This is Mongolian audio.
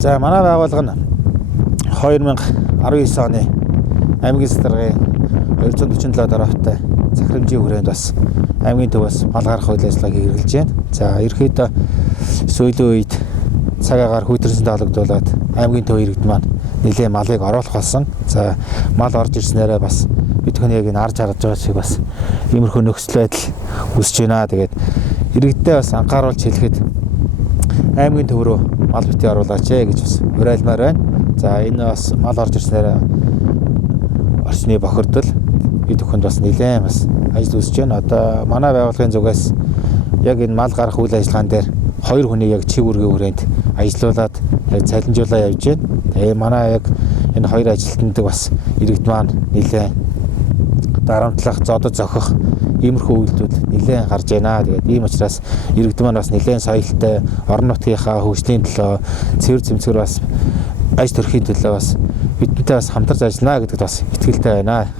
За манай байгууллага нь 2019 оны аймгийн саргын 247 дараатай захирамжийн хүрээнд бас аймгийн төвөөс мал гарах үйл ажиллагааг хэрэгжилж байна. За ерөөхдөө сүүлийн үед цаг агаар хөтөрсөн таалагдуулаад аймгийн төв иргэд маань нэлээд малыг оруулах болсон. За мал орж ирснээрээ бас бид хүн яг энэ арж харж байгаа шиг бас иймэрхүү нөхцөл байдал үүсэж байна. Тэгээд иргэддээ бас анхааруулж хэлэхэд аймгийн төв рүү мал битгий оруулаач гэж бас уриалмаар байна. За энэ бас мал орж ирснээр орчны бохирдол бид бүхэнд бас нэлээд бас ажил үүсэж байна. Одоо манай байгууллагын зүгээс яг энэ мал гарах үйл ажиллагаан дээр 2 хүний яг чиг үүргийн хүрээнд ажиллаулаад яг цалинжуулаа явж байна. Тэгээ манай яг энэ 2 ажилтндаг бас иргэд маань нэлээд дарамтлах, зодод зохих иймэрхүү үйлдэл нэлээд гарч байна. Тэгээд ийм учраас иргэд маань бас нэлээд соёлтой орон нутгийнхаа хөгжлийн төлөө цэвэр зэмцгэр бас аж төрхийн төлөө бас бидэнтэй бас хамтарч ажиллана гэдэгт бас итгэлтэй байна.